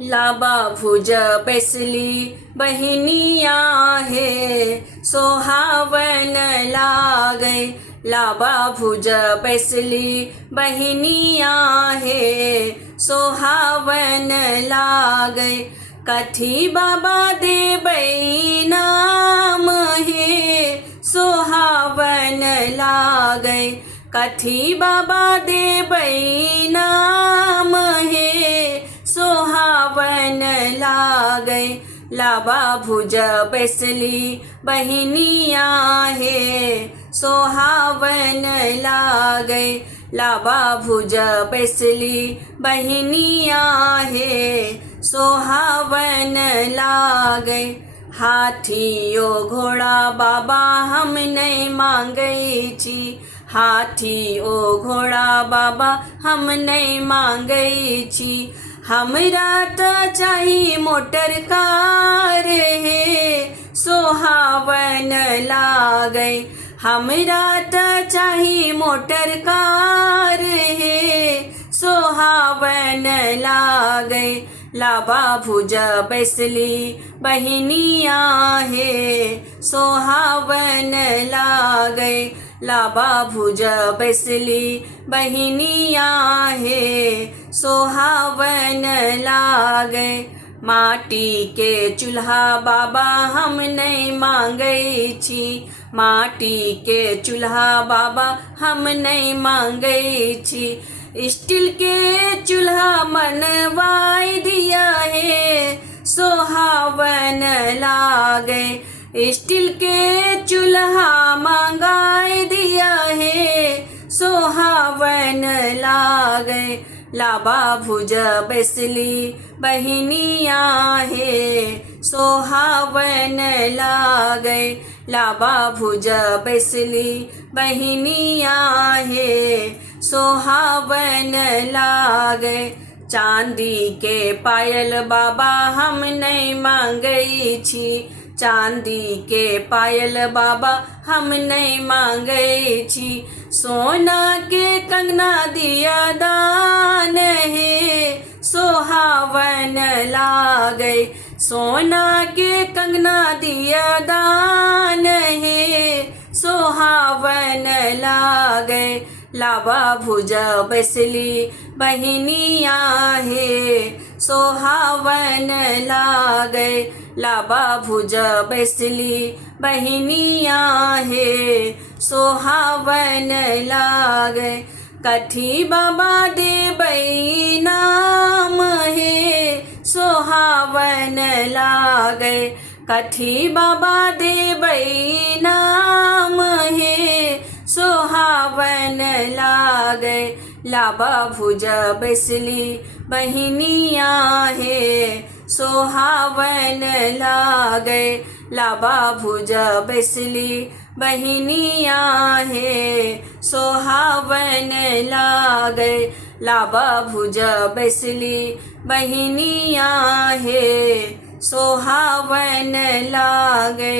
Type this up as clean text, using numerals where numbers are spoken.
लाबा भुज बैसली बहिनिया हे सोहावन लागे। लाबा भुज बैसली बहिनिया हे सोहावन लागे। कथी बाबा देबै नाम हे सोहावन लागे। कथी बाबा देबै नाम हे सोहावन लागे। लाबा भुज बैसली बहिनिया हे सोहावन लागे। लाबा भुज बैसली बहिनिया हे सोहावन लागे। हाथियो घोड़ा बाबा हम नहीं मांगै छी। हाथी ओ घोड़ा बाबा हम नहीं मांगै छी। हमरा त चाही मोटर कार हे सोहावन लागे। हमरा त चाही मोटर कार हे सोहावन लागे। लाबा भुज बैसली बहिनिया हे सोहावन लागे। लाबा भुज बैसली बहिनिया हे सोहावन लागे। माटी के चूल्हा बाबा हम नहीं मांगै छी। माटी के चूल्हा बाबा हम नहीं मांगै छी। स्टील के चूल्हा मनवाई दिया हे सोहावन लागे। स्टील के चूल्हा मंगाई दिया हे सोहावन लागे। लाबा भुज बैसली बहिनिया हे सोहावन लागे। लाबा भुज बैसली बहिनिया हे सोहावन लागे। चांदी के पायल बाबा हम नहीं मांगै छी। चांदी के पायल बाबा हम नहीं मांगै छी। सोना के कंगना दिया दान हे सोहावन लागे। सोना के कंगना दिया दान हे सोहावन लागे। लाबा भुज बैसली बहिनिया हे सोहावन लागे। लाबा भुज बैसली बहिनिया हे सोहावन लागे। कथी बाबा देबै नाम हे सोहावन लागे। कथी बाबा देबै नाम हे सोहावन लागे। लाबा भुज बैसली बहिनिया हे सोहावन लागे। लाबा भुज बैसली बहिनिया हे सोहावन लागे। लाबा भुज बैसली बहिनिया हे सोहावन लागे।